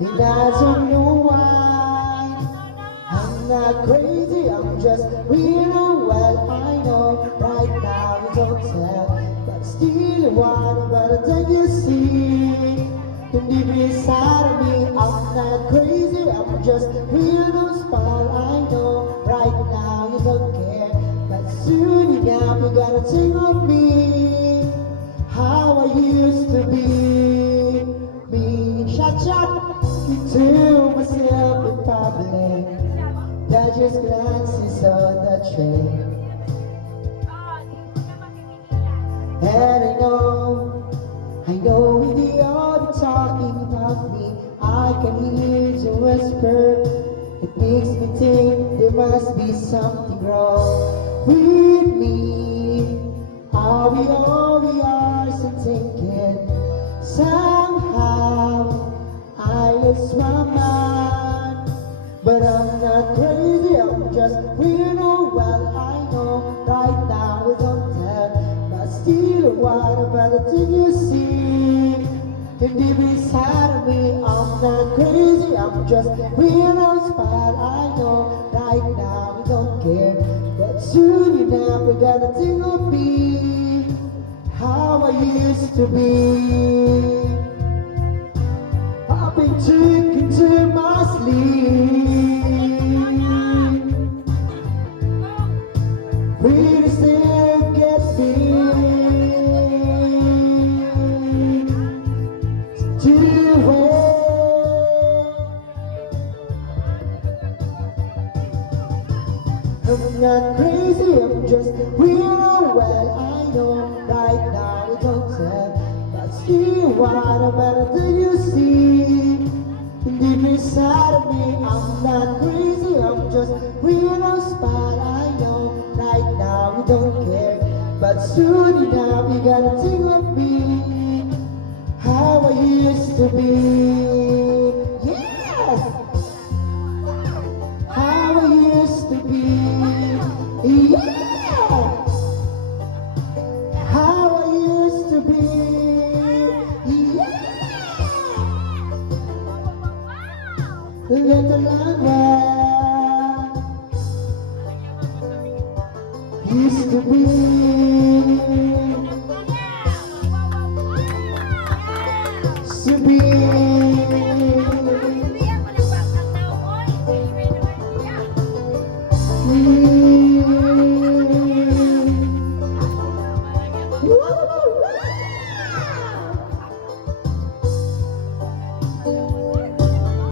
And I don't know why I'm not crazy, I'm just real. Well, I know right now you don't tell, but still you want about the thing you see. And deep inside of me, I'm not crazy, I'm just real. No spot, I know right now you don't care, but soon enough you gotta think of me, how I used to be. Me, shut to myself in public, that just glances on the train. And I know with the other talking about me, I can hear you whisper. It makes me think there must be something wrong with me. Are we all we are so thinking? Somehow I lose my mind, but I'm not crazy, I'm just real. Well, I know right now we don't tell, but still what about the thing you see? And deep inside of me, I'm not crazy, I'm just real. No spot, I know right now we don't care, but soon enough we gotta think of me, how I used to be. I've been drinking to my sleep, we still get me to where I'm not crazy, I'm just real. Well, I know right now we don't tell, but still what about the you see? Deep inside of me, I'm not crazy, I'm just real. No spot, I know right now we don't care, but soon enough you gotta think of me, how I used to be.